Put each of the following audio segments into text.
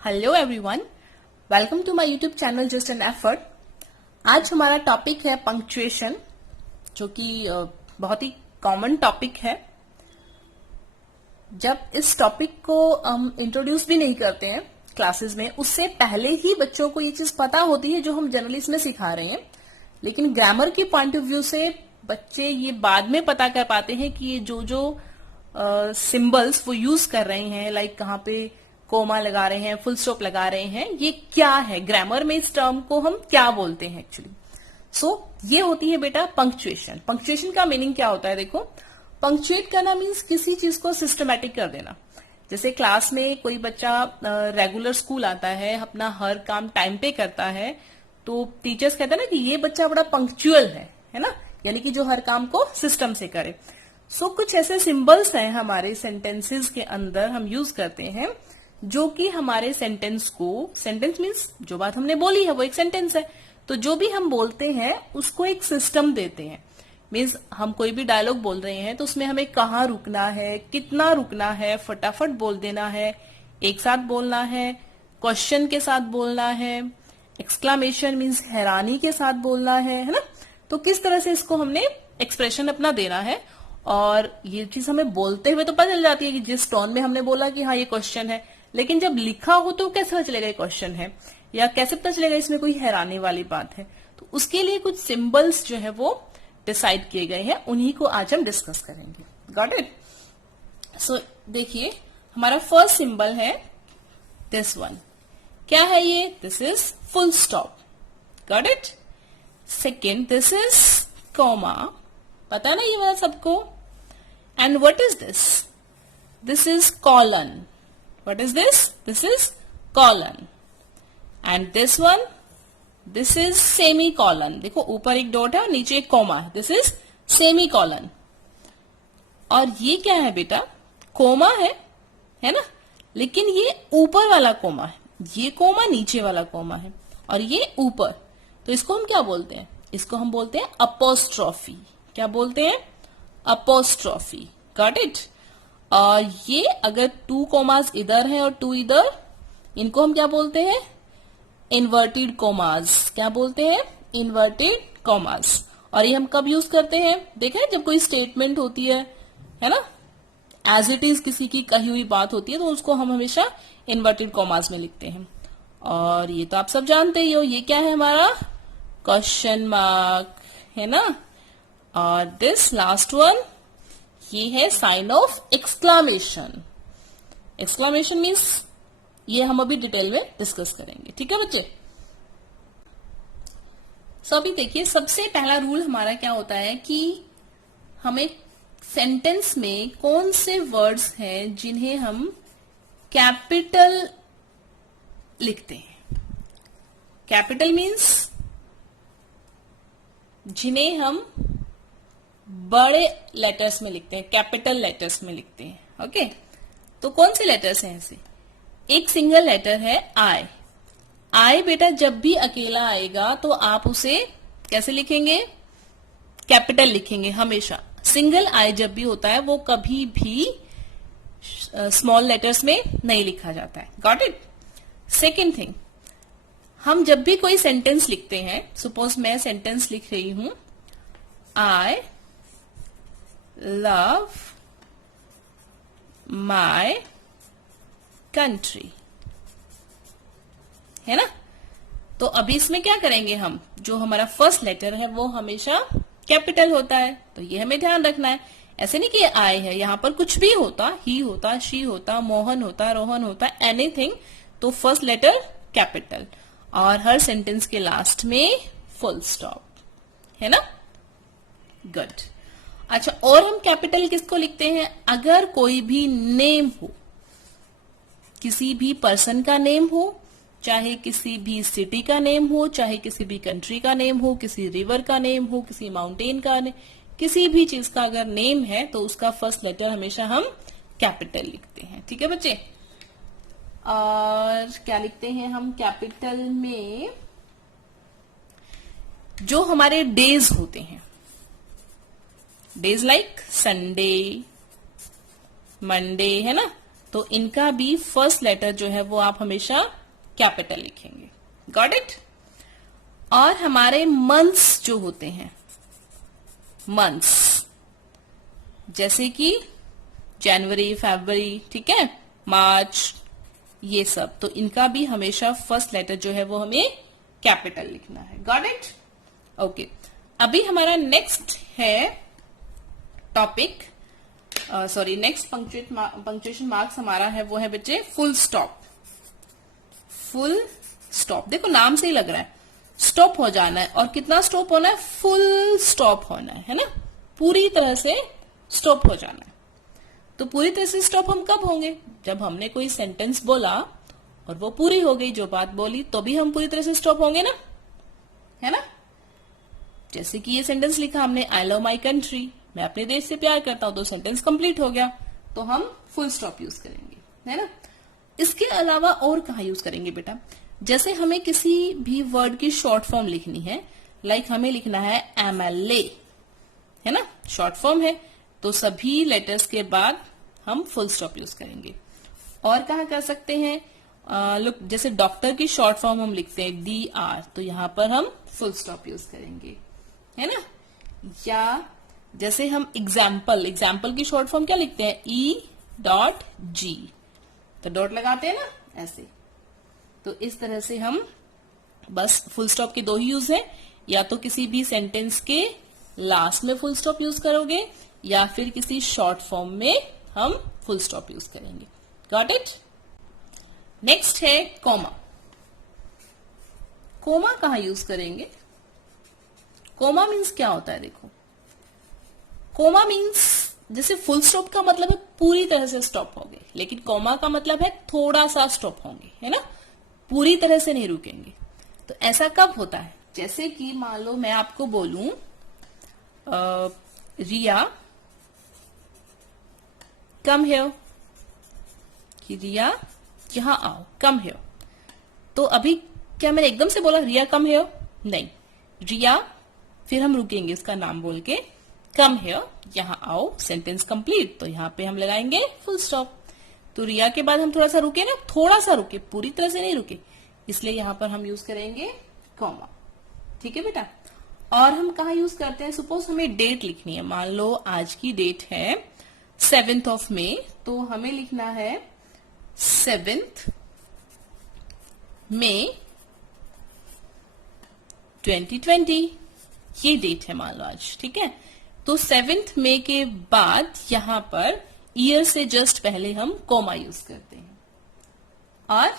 Hello everyone, welcome to my YouTube channel just an effort. आज हमारा topic है punctuation, जो कि बहुत ही कॉमन टॉपिक है। जब इस टॉपिक को हम इंट्रोड्यूस भी नहीं करते हैं क्लासेस में, उससे पहले ही बच्चों को ये चीज पता होती है जो हम जनरली इसमें सिखा रहे हैं। लेकिन ग्रामर की पॉइंट ऑफ व्यू से बच्चे ये बाद में पता कर पाते हैं कि ये जो सिंबल्स वो यूज कर रहे हैं, लाइक कहाँ पे कोमा लगा रहे हैं, फुल स्टॉप लगा रहे हैं, ये क्या है, ग्रामर में इस टर्म को हम क्या बोलते हैं एक्चुअली। सो ये होती है बेटा पंक्चुएशन। पंक्चुएशन का मीनिंग क्या होता है? देखो, पंक्चुएट करना मीन्स किसी चीज को सिस्टमैटिक कर देना। जैसे क्लास में कोई बच्चा रेगुलर स्कूल आता है, अपना हर काम टाइम पे करता है, तो टीचर्स कहते हैं ना कि ये बच्चा बड़ा पंक्चुअल है ना, यानी कि जो हर काम को सिस्टम से करे। सो कुछ ऐसे सिंबल्स हैं हमारे सेंटेंसेस के अंदर हम यूज करते हैं, जो कि हमारे सेंटेंस को, सेंटेंस मीन्स जो बात हमने बोली है वो एक सेंटेंस है, तो जो भी हम बोलते हैं उसको एक सिस्टम देते हैं। मीन्स हम कोई भी डायलॉग बोल रहे हैं तो उसमें हमें कहाँ रुकना है, कितना रुकना है, फटाफट बोल देना है, एक साथ बोलना है, क्वेश्चन के साथ बोलना है, एक्सक्लामेशन मीन्स हैरानी के साथ बोलना है ना। तो किस तरह से इसको हमने एक्सप्रेशन अपना देना है, और ये चीज हमें बोलते हुए तो पता चल जाती है कि जिस टोन में हमने बोला कि हाँ ये क्वेश्चन है, लेकिन जब लिखा हो तो कैसे पता चलेगा ये क्वेश्चन है, या कैसे पता चलेगा इसमें कोई हैरानी वाली बात है। तो उसके लिए कुछ सिंबल्स जो है वो डिसाइड किए गए हैं, उन्हीं को आज हम डिस्कस करेंगे। Got it? सो देखिए, हमारा फर्स्ट सिंबल है दिस वन। क्या है ये? This is full stop. Got it? Second, this is comma. पता ना ये वाला सबको। And what is this? This is colon. What is this? This is colon. And this one, this is semicolon. देखो ऊपर एक डॉट है और नीचे एक कॉमा है। This is semicolon. और ये क्या है बेटा? कोमा है ना? लेकिन ये ऊपर वाला कोमा है, ये कोमा नीचे वाला कोमा है, और ये ऊपर। तो इसको हम क्या बोलते हैं? इसको हम बोलते हैं अपोस्ट्रॉफी। क्या बोलते हैं? अपोस्ट्रॉफी। Got it? और ये अगर 2 कोमास इधर है और 2 इधर, इनको हम क्या बोलते हैं? Inverted commas. क्या बोलते हैं? Inverted commas. और ये हम कब यूज करते हैं? देखा है, जब कोई स्टेटमेंट होती है ना, एज इट इज किसी की कही हुई बात होती है, तो उसको हम हमेशा इन्वर्टेड कोमास में लिखते हैं। और ये तो आप सब जानते ही हो, ये क्या है हमारा? क्वेश्चन मार्क है ना। और दिस लास्ट वन, ये है sign of exclamation. Exclamation means ये हम अभी डिटेल में डिस्कस करेंगे। ठीक है बच्चे? सो अभी देखिए, सबसे पहला रूल हमारा क्या होता है कि हमें सेंटेंस में कौन से वर्ड्स हैं जिन्हें हम कैपिटल लिखते हैं। कैपिटल मीन्स जिन्हें हम बड़े लेटर्स में लिखते हैं, कैपिटल लेटर्स में लिखते हैं। ओके, तो कौन से लेटर्स हैं ऐसे? एक सिंगल लेटर है आई। आई बेटा जब भी अकेला आएगा तो आप उसे कैसे लिखेंगे? कैपिटल लिखेंगे हमेशा। सिंगल आई जब भी होता है वो कभी भी स्मॉल लेटर्स में नहीं लिखा जाता है। Got it? सेकेंड थिंग, हम जब भी कोई सेंटेंस लिखते हैं, सपोज मैं सेंटेंस लिख रही हूं, आई love my country, है ना। तो अभी इसमें क्या करेंगे हम? जो हमारा फर्स्ट लेटर है वो हमेशा कैपिटल होता है, तो ये हमें ध्यान रखना है। ऐसे नहीं कि आई है, यहां पर कुछ भी होता, ही होता, शी होता, मोहन होता, रोहन होता, एनीथिंग, तो फर्स्ट लेटर कैपिटल, और हर सेंटेंस के लास्ट में फुल स्टॉप, है ना। गुड। अच्छा, और हम कैपिटल किसको लिखते हैं? अगर कोई भी नेम हो, किसी भी पर्सन का नेम हो, चाहे किसी भी सिटी का नेम हो, चाहे किसी भी कंट्री का नेम हो, किसी रिवर का नेम हो, किसी माउंटेन का नेम, किसी भी चीज का अगर नेम है तो उसका फर्स्ट लेटर हमेशा हम कैपिटल लिखते हैं। ठीक है बच्चे? और क्या लिखते हैं हम कैपिटल में? जो हमारे डेज होते हैं, डेज लाइक संडे, मंडे, है ना, तो इनका भी फर्स्ट लेटर जो है वो आप हमेशा कैपिटल लिखेंगे। Got it. और हमारे मंथ्स जो होते हैं, मंथ्स जैसे कि जनवरी, फरवरी, ठीक है, मार्च, ये सब, तो इनका भी हमेशा फर्स्ट लेटर जो है वो हमें कैपिटल लिखना है। Got it. ओके, अभी हमारा नेक्स्ट है topic, sorry next punctuation marks हमारा है वो है बच्चे फुल स्टॉप। फुल स्टॉप, देखो नाम से ही लग रहा है स्टॉप हो जाना है, और कितना स्टॉप होना है, फुल स्टॉप होना है ना, पूरी तरह से स्टॉप हो जाना है। तो पूरी तरह से स्टॉप हम कब होंगे, जब हमने कोई सेंटेंस बोला और वो पूरी हो गई, जो बात बोली, तो भी हम पूरी तरह से स्टॉप होंगे ना, है ना। जैसे कि ये सेंटेंस लिखा हमने, आई लव माई कंट्री, मैं अपने देश से प्यार करता हूं, तो सेंटेंस कंप्लीट हो गया, तो हम फुल स्टॉप यूज करेंगे, है ना। इसके अलावा और कहा यूज करेंगे बेटा, जैसे हमें किसी भी वर्ड की शॉर्ट फॉर्म लिखनी है, लाइक हमें लिखना है MLA, है ना, शॉर्ट फॉर्म है, तो सभी लेटर्स के बाद हम फुल स्टॉप यूज करेंगे। और कहा कर सकते हैं, लुक, जैसे डॉक्टर की शॉर्ट फॉर्म हम लिखते हैं DR, तो यहां पर हम फुल स्टॉप यूज करेंगे, है ना। या जैसे हम एग्जाम्पल की शॉर्ट फॉर्म क्या लिखते हैं, E.G, तो डॉट लगाते हैं ना ऐसे। तो इस तरह से हम बस फुल स्टॉप के दो ही यूज हैं, या तो किसी भी सेंटेंस के लास्ट में फुल स्टॉप यूज करोगे, या फिर किसी शॉर्ट फॉर्म में हम फुल स्टॉप यूज करेंगे। Got it. नेक्स्ट है कॉमा। कॉमा कहां यूज करेंगे, कॉमा मीन्स क्या होता है, देखो कॉमा मीन्स, जैसे फुल स्टॉप का मतलब है पूरी तरह से स्टॉप हो गए, लेकिन कॉमा का मतलब है थोड़ा सा स्टॉप होंगे, है ना, पूरी तरह से नहीं रुकेंगे। तो ऐसा कब होता है, जैसे कि मान लो मैं आपको बोलूं रिया कम हियर, कि रिया यहां आओ, कम हियर, तो अभी क्या मैंने एकदम से बोला रिया कम हियर, नहीं, रिया, फिर हम रुकेंगे उसका नाम बोल के, कम हियर, यहां आओ, सेंटेंस कंप्लीट, तो यहां पे हम लगाएंगे फुल स्टॉप। तो रिया के बाद हम थोड़ा सा रुके ना, थोड़ा सा रुके, पूरी तरह से नहीं रुके, इसलिए यहां पर हम यूज करेंगे कॉमा। ठीक है बेटा। और हम कहा यूज करते हैं, सपोज हमें डेट लिखनी है, मान लो आज की डेट है 7th of May, तो हमें लिखना है 7th May 2020, ये डेट है मान लो आज, ठीक है। तो 7th May के बाद यहां पर ईयर से जस्ट पहले हम कॉमा यूज करते हैं। और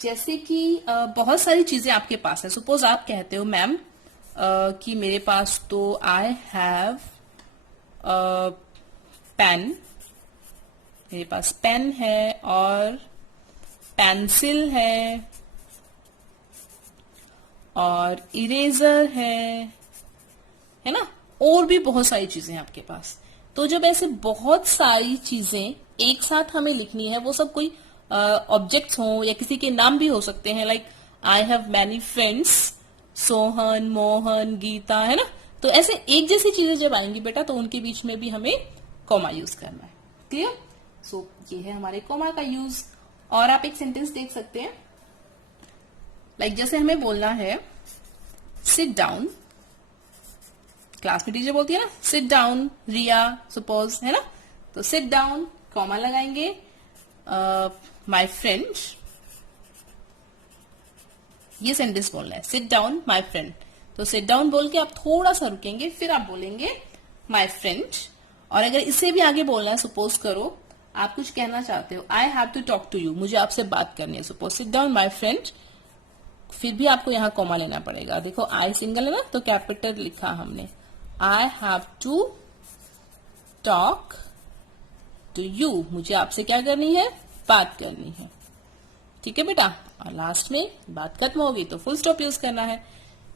जैसे कि बहुत सारी चीजें आपके पास है, सपोज आप कहते हो मैम कि मेरे पास तो आई हैव पेन, मेरे पास पेन है और पेंसिल है और इरेजर है ना, और भी बहुत सारी चीजें हैं आपके पास। तो जब ऐसे बहुत सारी चीजें एक साथ हमें लिखनी है, वो सब कोई ऑब्जेक्ट्स हो या किसी के नाम भी हो सकते हैं, like I have many friends, Sohan, Mohan, Geeta, है ना, तो ऐसे एक जैसी चीजें जब आएंगी बेटा, तो उनके बीच में भी हमें कॉमा यूज करना है। क्लियर। सो ये है हमारे कॉमा का यूज। और आप एक सेंटेंस देख सकते हैं, लाइक जैसे हमें बोलना है सिट डाउन, क्लास में टीचर बोलती है ना सिट डाउन रिया, सपोज, है ना, तो सिट डाउन, कॉमा लगाएंगे, माई फ्रेंड, ये सेंटेंस बोलना है सिट डाउन माई फ्रेंड, तो सिट डाउन बोल के आप थोड़ा सा रुकेंगे, फिर आप बोलेंगे माई फ्रेंड। और अगर इससे भी आगे बोलना है, सपोज करो आप कुछ कहना चाहते हो, I have to talk to you, मुझे आपसे बात करनी है, suppose sit down my friend, फिर भी आपको यहां कॉमा लेना पड़ेगा। देखो आई सिंगल है ना, तो कैपिटल लिखा हमने, I have to talk to you, मुझे आपसे क्या करनी है, बात करनी है। ठीक है बेटा। और लास्ट में बात खत्म होगी तो फुल स्टॉप यूज करना है।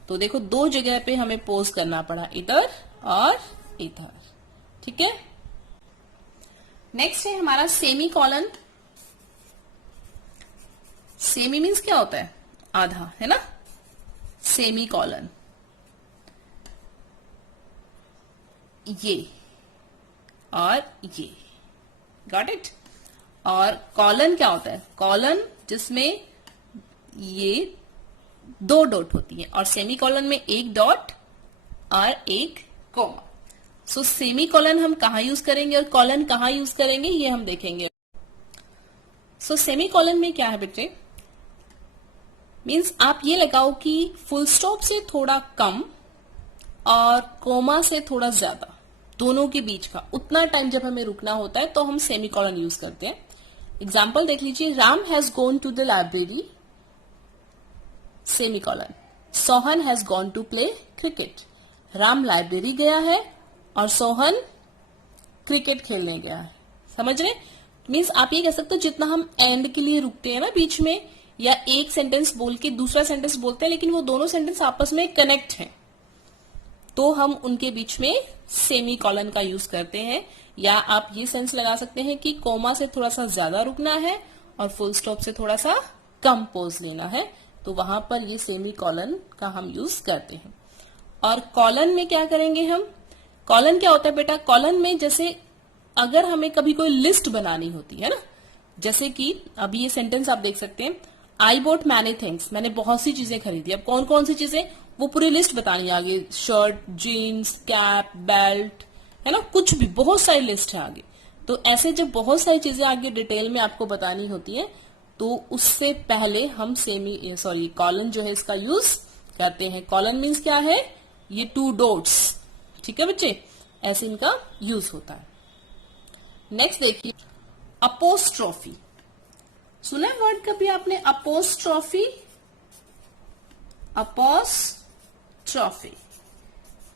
तो देखो दो जगह पे हमें पोज करना पड़ा, इधर और इधर। ठीक है। नेक्स्ट है हमारा सेमी कॉलन। सेमी मीन्स क्या होता है, आधा, है ना, सेमी कॉलन, ये और ये, गॉट इट। और कॉलन क्या होता है? कॉलन जिसमें ये 2 डॉट होती है और सेमी कॉलन में 1 डॉट और 1 कॉमा। सो सेमी कॉलन हम कहाँ यूज करेंगे और कॉलन कहाँ यूज करेंगे ये हम देखेंगे। सो सेमी कॉलन में क्या है बेटे? मीन्स आप ये लगाओ कि फुल स्टॉप से थोड़ा कम और कोमा से थोड़ा ज्यादा, दोनों के बीच का उतना टाइम जब हमें रुकना होता है तो हम सेमी कॉलन यूज करते हैं। एग्जाम्पल देख लीजिए, Ram has gone to the library, semicolon. Sohan has gone to play cricket. Ram library गया है और सोहन क्रिकेट खेलने गया है। समझ रहे? मीन्स आप ये कह सकते हो जितना हम एंड के लिए रुकते हैं ना बीच में, या एक सेंटेंस बोल के दूसरा सेंटेंस बोलते हैं लेकिन वो दोनों सेंटेंस आपस में कनेक्ट हैं, तो हम उनके बीच में सेमी कॉलन का यूज करते हैं। या आप ये सेंस लगा सकते हैं कि कोमा से थोड़ा सा ज्यादा रुकना है और फुल स्टॉप से थोड़ा सा कम पोज लेना है, तो वहां पर ये सेमी कॉलन का हम यूज करते हैं। और कॉलन में क्या करेंगे हम? कॉलन क्या होता है बेटा? कॉलन में जैसे अगर हमें कभी कोई लिस्ट बनानी होती है ना, जैसे कि अभी ये सेंटेंस आप देख सकते हैं, आई बॉट मैनी थिंग्स, मैंने बहुत सी चीजें खरीदी। अब कौन कौन सी चीजें, वो पूरी लिस्ट बतानी है आगे, शर्ट, जीन्स, कैप, बेल्ट, है ना, कुछ भी, बहुत सारी लिस्ट है आगे। तो ऐसे जब बहुत सारी चीजें आगे डिटेल में आपको बतानी होती है तो उससे पहले हम कॉलन जो है इसका यूज करते हैं। कॉलन मीन्स क्या है? ये 2 डॉट्स, ठीक है बच्चे, ऐसे इनका यूज होता है। नेक्स्ट देखिए, अपोस्ट्रोफी। सुना है वर्ड कभी आपने? Apostrophe, apostrophe.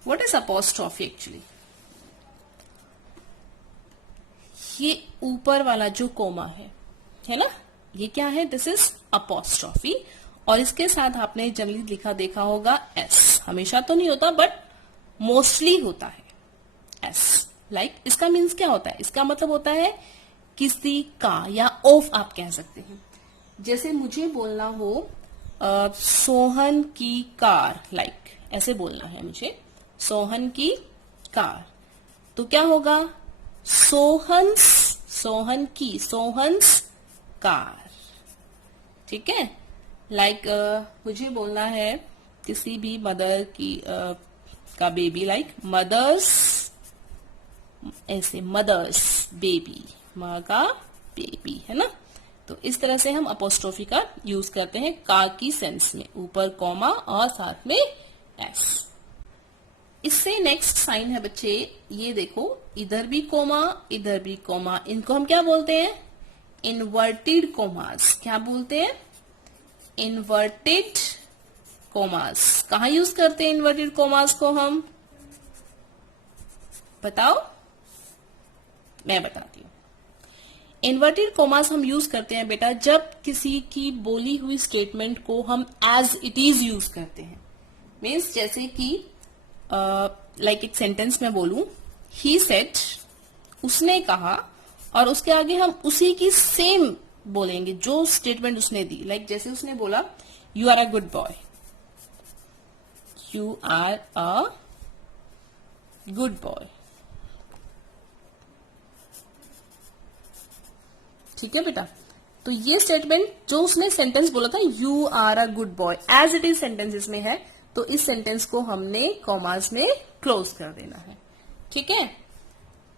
What is apostrophe actually? ये ऊपर वाला जो कोमा है ना, ये क्या है? This is apostrophe. और इसके साथ आपने जनरली लिखा देखा होगा एस। हमेशा तो नहीं होता बट मोस्टली होता है एस। लाइक इसका मीन्स क्या होता है? इसका मतलब होता है किसी का, या ऑफ आप कह सकते हैं। जैसे मुझे बोलना हो सोहन की कार, लाइक ऐसे बोलना है मुझे, सोहन की कार, तो क्या होगा? सोहन्स कार, ठीक है। लाइक मुझे बोलना है किसी भी मदर की का बेबी, लाइक मदर्स, ऐसे मदर्स बेबी, माँ का बेबी, है ना। तो इस तरह से हम अपोस्ट्रोफी का यूज करते हैं का की सेंस में, ऊपर कॉमा और साथ में एस। इससे नेक्स्ट साइन है बच्चे, ये देखो, इधर भी कोमा इधर भी कोमा, इनको हम क्या बोलते हैं? Inverted commas. क्या बोलते हैं? Inverted commas. कहा यूज करते हैं इन्वर्टेड कोमास को हम? बताओ, मैं बताती हूं। इन्वर्टेड कोमास हम यूज करते हैं बेटा जब किसी की बोली हुई स्टेटमेंट को हम एज इट इज यूज करते हैं। मीन्स जैसे कि लाइक एक सेंटेंस में बोलूं, ही सेड, उसने कहा, और उसके आगे हम उसी की सेम बोलेंगे जो स्टेटमेंट उसने दी। लाइक जैसे उसने बोला, you are a good boy, you are a good boy, ठीक है बेटा। तो ये स्टेटमेंट जो उसने सेंटेंस बोला था, you are a good boy, as it is sentences में है, तो इस सेंटेंस को हमने कॉमास में क्लोज कर देना है, ठीक है।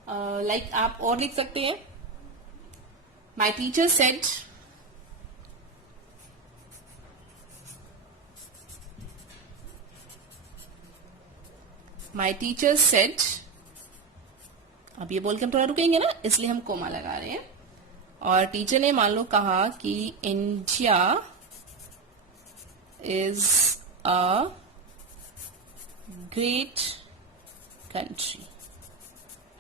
लाइक आप और लिख सकते हैं, my teacher said, my teacher said, अब ये बोल के हम थोड़ा रुकेंगे ना, इसलिए हम कोमा लगा रहे हैं। और टीचर ने मान लो कहा कि India is a great country,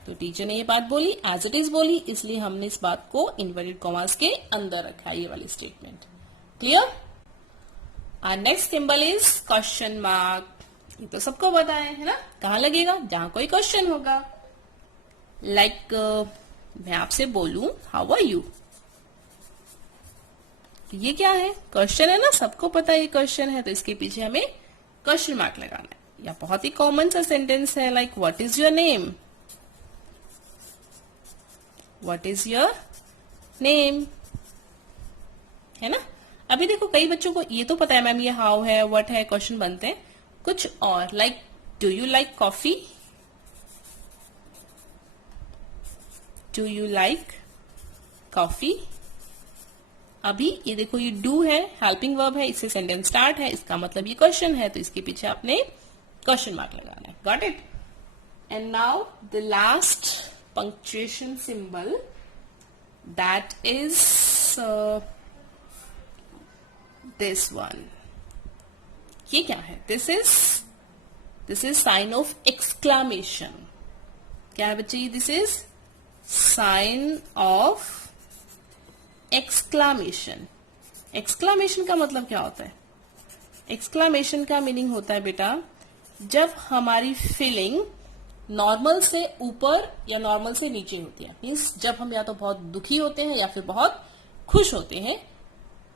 तो टीचर ने ये बात बोली, एज इट इज बोली, इसलिए हमने इस बात को इन्वर्टेड कॉमास के अंदर रखा, ये वाली स्टेटमेंट। क्लियर? और next symbol is question mark. ये तो सबको पता है ना, कहाँ लगेगा? जहां कोई क्वेश्चन होगा। लाइक मैं आपसे बोलूं, हाउ आर यू, ये क्या है? क्वेश्चन है ना, सबको पता है ये क्वेश्चन है, तो इसके पीछे हमें क्वेश्चन मार्क लगाना है। या बहुत ही कॉमन सा सेंटेंस है, like what is your name, what is your name, है ना। अभी देखो कई बच्चों को ये तो पता है मैम ये हाउ है, व्हाट है, क्वेश्चन बनते हैं कुछ और, like do you like coffee, do you like coffee. अभी ये देखो ये डू है, हेल्पिंग वर्ब है, इससे सेंटेंस स्टार्ट है, इसका मतलब ये क्वेश्चन है, तो इसके पीछे आपने क्वेश्चन मार्क लगाना है। Got it. And now the last punctuation symbol, that is this one. ये क्या है? This is sine of exclamation. क्या है बच्चे? This is sine of exclamation. Exclamation का मतलब क्या होता है? एक्सक्लामेशन का मीनिंग होता है बेटा, जब हमारी फीलिंग नॉर्मल से ऊपर या नॉर्मल से नीचे होती है। मीन्स जब हम या तो बहुत दुखी होते हैं या फिर बहुत खुश होते हैं,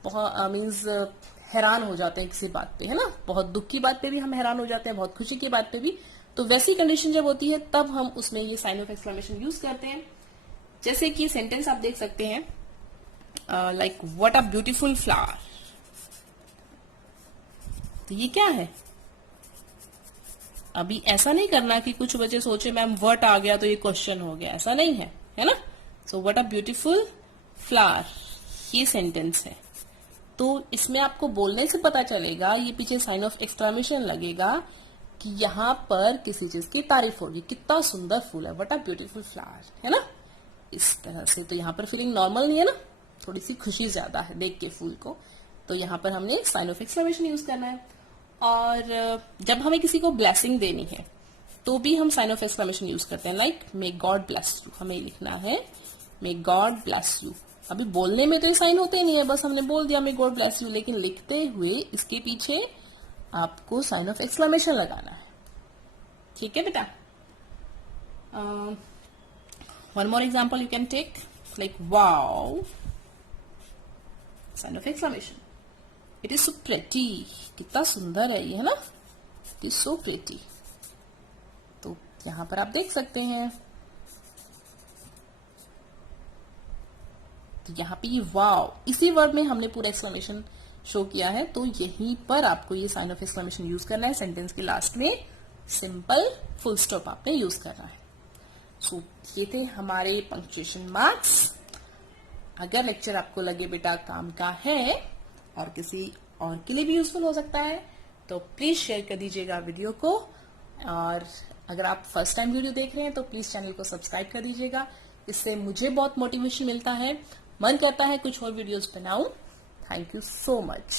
बहुत मीन्स हैरान हो जाते हैं किसी बात पे, है ना। बहुत दुख की बात पे भी हम हैरान हो जाते हैं, बहुत खुशी की बात पे भी। तो वैसी कंडीशन जब होती है तब हम उसमें ये साइन ऑफ एक्सक्लामेशन यूज करते हैं। जैसे कि सेंटेंस आप देख सकते हैं, like what a beautiful flower. तो ये क्या है? अभी ऐसा नहीं करना कि कुछ बच्चे सोचे मैम व्हाट आ गया तो ये क्वेश्चन हो गया, ऐसा नहीं है ना। So what a beautiful flower, ये सेंटेंस है। तो इसमें आपको बोलने से पता चलेगा, ये पीछे साइन ऑफ एक्सक्लामेशन लगेगा कि यहाँ पर किसी चीज की तारीफ होगी, कितना सुंदर फूल है, व्हाट अ ब्यूटीफुल फ्लावर, है ना। इस तरह से तो यहाँ पर फीलिंग नॉर्मल नहीं है ना, थोड़ी सी खुशी ज्यादा है देख के फूल को, तो यहाँ पर हमने साइन ऑफ एक्सक्लेमेशन यूज करना है। और जब हमें किसी को ब्लेसिंग देनी है तो भी हम साइन ऑफ एक्सक्लेमेशन यूज करते हैं, like may God bless you. हमें लिखना है मे गॉड ब्लेस यू। अभी बोलने में तो ये साइन होते ही नहीं है, बस हमने बोल दिया मे गॉड ब्लेस यू, लेकिन लिखते हुए इसके पीछे आपको साइन ऑफ एक्सक्लेमेशन लगाना है। ठीक है बेटा। One more example you can take, like wow, sign of exclamation. It is so pretty, कितना सुंदर है ये, है ना। It is so pretty. तो यहां पर आप देख सकते हैं, तो यहां पे ये वाओ, इसी वर्ड में हमने पूरा एक्सक्लेमेशन शो किया है, तो यहीं पर आपको ये साइन ऑफ एक्सक्लेमेशन यूज करना है। सेंटेंस के लास्ट में सिंपल फुल स्टॉप आपने यूज करना है। सो ये थे हमारे पंक्चुएशन मार्क्स। अगर लेक्चर आपको लगे बेटा काम का है और किसी और के लिए भी यूजफुल हो सकता है, तो प्लीज शेयर कर दीजिएगा वीडियो को। और अगर आप फर्स्ट टाइम वीडियो देख रहे हैं तो प्लीज चैनल को सब्सक्राइब कर दीजिएगा, इससे मुझे बहुत मोटिवेशन मिलता है, मन करता है कुछ और वीडियोस बनाऊं। Thank you so much.